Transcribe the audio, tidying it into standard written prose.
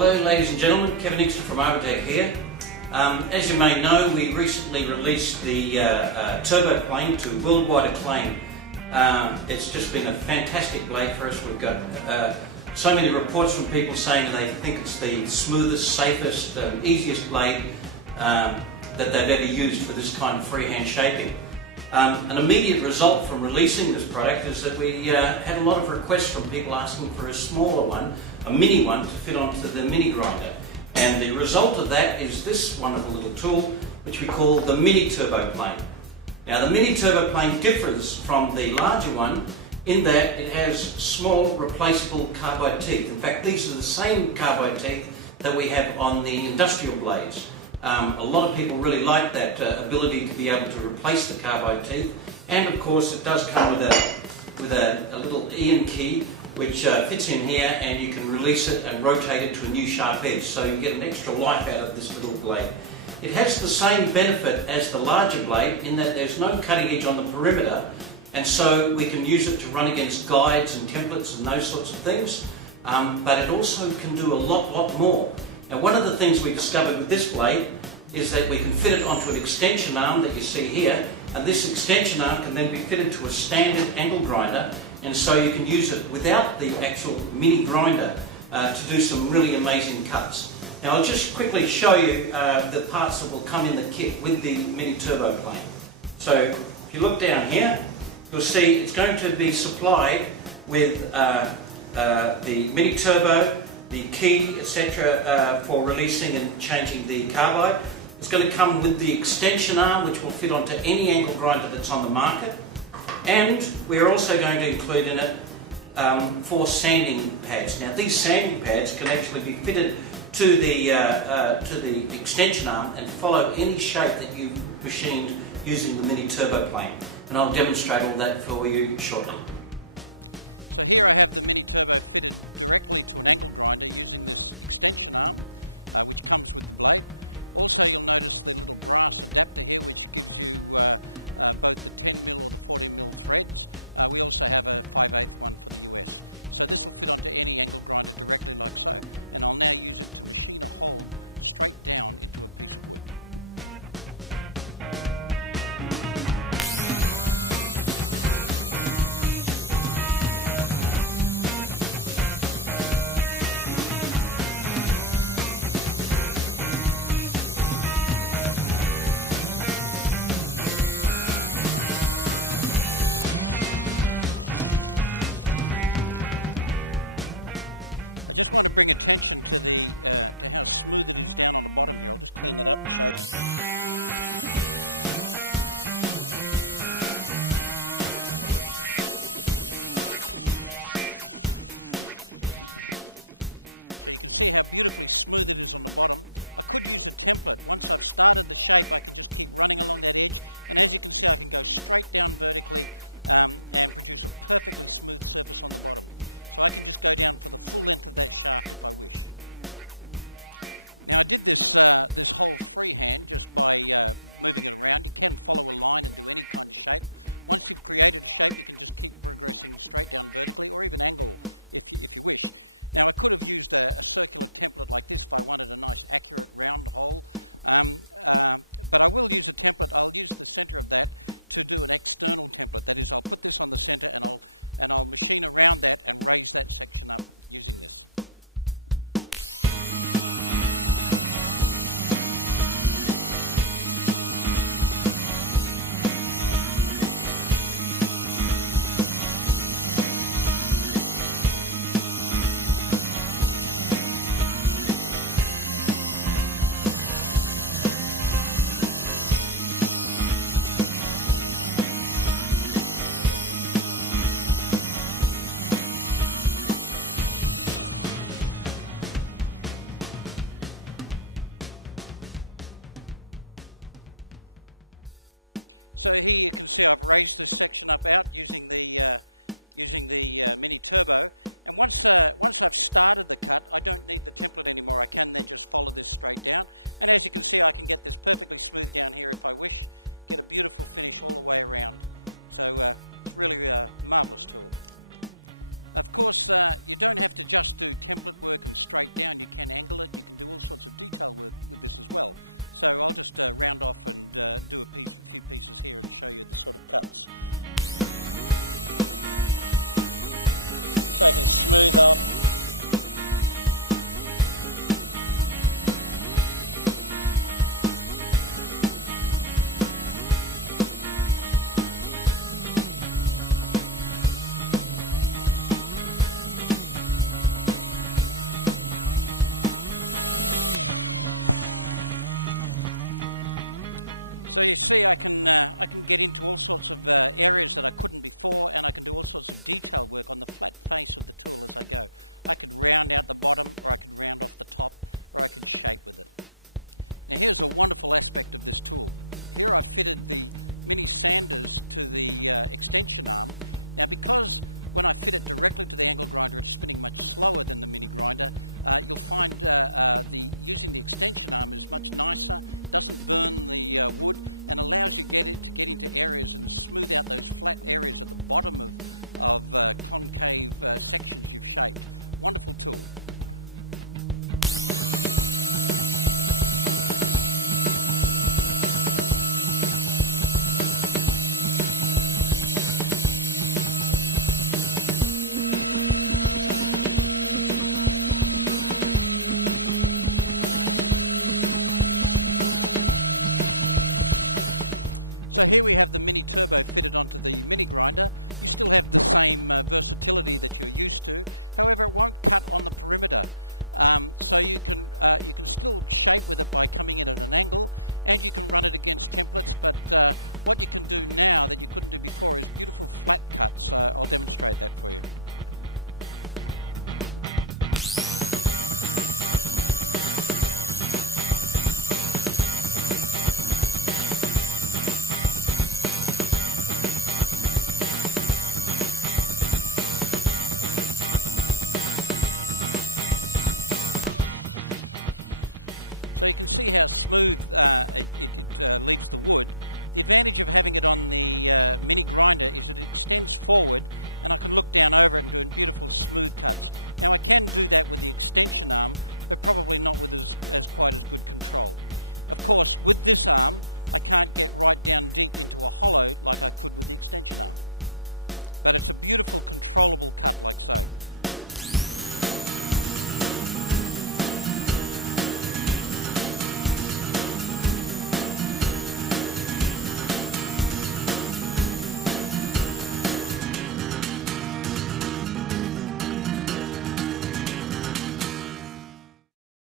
Hello ladies and gentlemen, Kevin Nixon from Arbortech here. As you may know, we recently released the turbo plane to worldwide acclaim. It's just been a fantastic blade for us. We've got so many reports from people saying they think it's the smoothest, safest, easiest blade that they've ever used for this kind of freehand shaping. An immediate result from releasing this product is that we had a lot of requests from people asking for a smaller one, a mini one, to fit onto the mini grinder. And the result of that is this wonderful little tool, which we call the mini turbo plane. Now the mini turbo plane differs from the larger one in that it has small replaceable carbide teeth. In fact, these are the same carbide teeth that we have on the industrial blades. A lot of people really like that ability to be able to replace the carbide teeth, and of course it does come with a little Ian key which fits in here, and you can release it and rotate it to a new sharp edge, so you get an extra life out of this little blade. It has the same benefit as the larger blade in that there's no cutting edge on the perimeter, and so we can use it to run against guides and templates and those sorts of things, but it also can do a lot more. Now, one of the things we discovered with this blade is that we can fit it onto an extension arm that you see here, and this extension arm can then be fitted to a standard angle grinder, and so you can use it without the actual mini grinder to do some really amazing cuts. Now, I'll just quickly show you the parts that will come in the kit with the mini turbo plane. So, if you look down here, you'll see it's going to be supplied with the mini turbo, the key, etc. For releasing and changing the carbide. It's going to come with the extension arm, which will fit onto any angle grinder that's on the market. And we're also going to include in it 4 sanding pads. Now these sanding pads can actually be fitted to the extension arm and follow any shape that you've machined using the mini turbo plane. And I'll demonstrate all that for you shortly. So here I have the mini turbo fitted directly to an angle grinder using this extension arm, which comes with the blade. Also, you'll notice the little brass adapter here, which gives you both the 10mm or the 14mm threads. We also have a 5/8 one for the US. So this will fit onto any angle grinder directly like so, and I'll now use it to machine a hole straight down into a piece of wood. I just want to bring attention to to how smooth it is down on the bottom here. I'll just clean that up and show you. So you can see how beautifully smooth it is on the bottom. I could use a template. Once I've started the shape, I can just keep running along that edge, and as you can see, I can go straight down vertically and produce a perfectly smooth surface on the bottom. So I can just go down for the full length of that shaft if I wish. Now I did this hole freehand just by moving it around. You can follow a line and do any kind of shape. Once you've created a shape, you can just keep progressing straight down vertically, or even angle if you wish. Now I could have used a circular template like this if I wanted a nice accurate round hole, but I will use a template. I'll use the center of that to do an external template. That is, I'll put this on the center and I'll machine around that and raise that section up using this. So here you can see I've raised this section up out using the mini turbo, and once I've started the cut, I don't need the template anymore. I can then just follow this straight down, and as you can see, I can get this perfectly smooth down here if I wish, get a beautiful finish all the way around. So it's really a marvelous tool. Of course, you don't have to just do template work and straight down. You can angle it. You can do all sorts of detail work with this as well. So I'll just round off and do a few pieces here and show you the sort of cuts. So I can smooth off. So you see, I can get into all sorts of areas that I couldn't before, and I can do all sorts of detail work on the flat face of the tool as I go. I could round out the bottom, or I could round off the top, or I could shape with it. Now here's a wonderful aspect of this tool. Here I fitted the mini sanders to the extension arm. Now because when I fit it directly to the angle grinder, it's spinning much slower than the mini grinder. You'll find using the extension arm is much nicer, doesn't burn the wood, and allows you to get into areas and smooth out those flat areas at the bottom of concave sections you've shaped. Wonderful tool. So here we have the mini turbo fitted onto the mini grinder. You still have the same versatility that you're used to. However, it won't cut on the perimeter. So you can still shape with it by coming in at an angle, and you can run it against templates. But what you can do now that you couldn't do before is beautiful flat cuts. I'll demonstrate that for you. So you can see how smooth it leaves the wood. The advantage of having it on the mini grinder is that it extends forward, and I can look down over it and do beautiful smooth cuts. Now I can do that with the extension arm, but probably not with quite as good control. Of course, with this arm, I can't get right down deep into a hollow like I could with the extension arm. But it's a beautiful controllable cut like so.